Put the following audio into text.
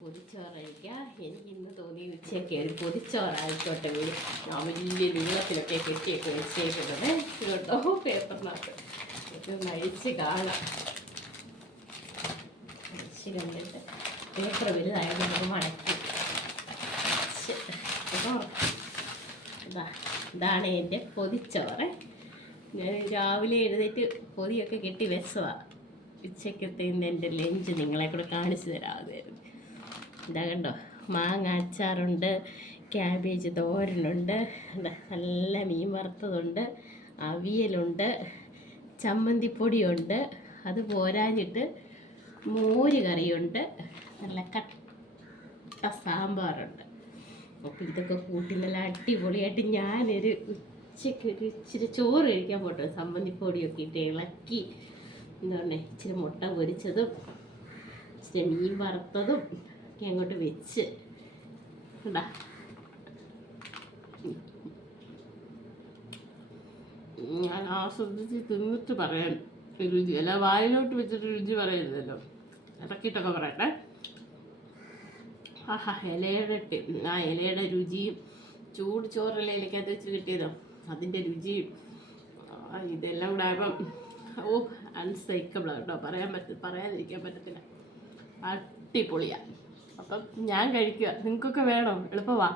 പൊതിച്ചോറ് കഴിക്കാം. എനിക്ക് ഇന്ന് തോന്നി ഉച്ചയ്ക്ക് ഒരു പൊതിച്ചോറായിക്കോട്ടെ വീട്. ഞാൻ വലിയ നീളത്തിലൊക്കെ കെട്ടിയൊക്കെ വെച്ചേക്കുന്നത് കേട്ടോ പേപ്പറിനകത്ത്. ഇത് മഴിച്ച് കാണാം. മഴിച്ച് കണ്ടിട്ട് പേപ്പർ വലുതായത് നമുക്ക് മടക്കി ഇതാണ് എൻ്റെ പൊതിച്ചോറ്. ഞാൻ രാവിലെ എഴുന്നേറ്റ് പൊതിയൊക്കെ കെട്ടി വെച്ചതാണ്. ഉച്ചക്കത്തെ എൻ്റെ ലഞ്ച് നിങ്ങളെ കൂടെ കാണിച്ചു തരാമായിരുന്നു. ഇതാ കണ്ടോ, മാങ്ങ അച്ചാറുണ്ട്, ക്യാബേജ് തോരനുണ്ട്, നല്ല മീൻ വറുത്തതുണ്ട്, അവിയലുണ്ട്, ചമ്മന്തിപ്പൊടിയുണ്ട്, അത് പോരാഞ്ഞിട്ട് മോര് കറിയുണ്ട്, നല്ല കട്ട സാമ്പാറുണ്ട്. അപ്പോൾ ഇതൊക്കെ കൂട്ടി നല്ല അടിപൊളിയായിട്ട് ഞാനൊരു ഉച്ചയ്ക്ക് ഒരു ഇച്ചിരി ചോറ് കഴിക്കാൻ പോട്ടെ. ചമ്മന്തിപ്പൊടിയൊക്കെ ഇട്ട് ഇളക്കി എന്താണ് ഇച്ചിരി മുട്ട പൊരിച്ചതും ഇച്ചിരി മീൻ വറുത്തതും ഒക്കെ അങ്ങോട്ട് വെച്ച് ഉണ്ടാ. ഞാൻ ആസ്വദിച്ച് തിന്നിട്ട് പറയാൻ രുചി, അല്ല വായിലോട്ട് വെച്ചിട്ട് രുചി പറയരുതല്ലോ, ഇറക്കിയിട്ടൊക്കെ പറയട്ടെ. ആഹാ, ഇലയുടെ രുചിയും ചൂട് ചോറിലയിലേക്കകത്ത് വെച്ച് കിട്ടിയതോ അതിൻ്റെ രുചിയും ഇതെല്ലാം കൂടെ ആയപ്പം അൺസൈക്കബിളാണ് കേട്ടോ. പറയാതിരിക്കാൻ പറ്റത്തില്ല. അടിപൊളിയാണ്. അപ്പം ഞാൻ കഴിക്കുക. നിങ്ങൾക്കൊക്കെ വേണോ? എളുപ്പമാ.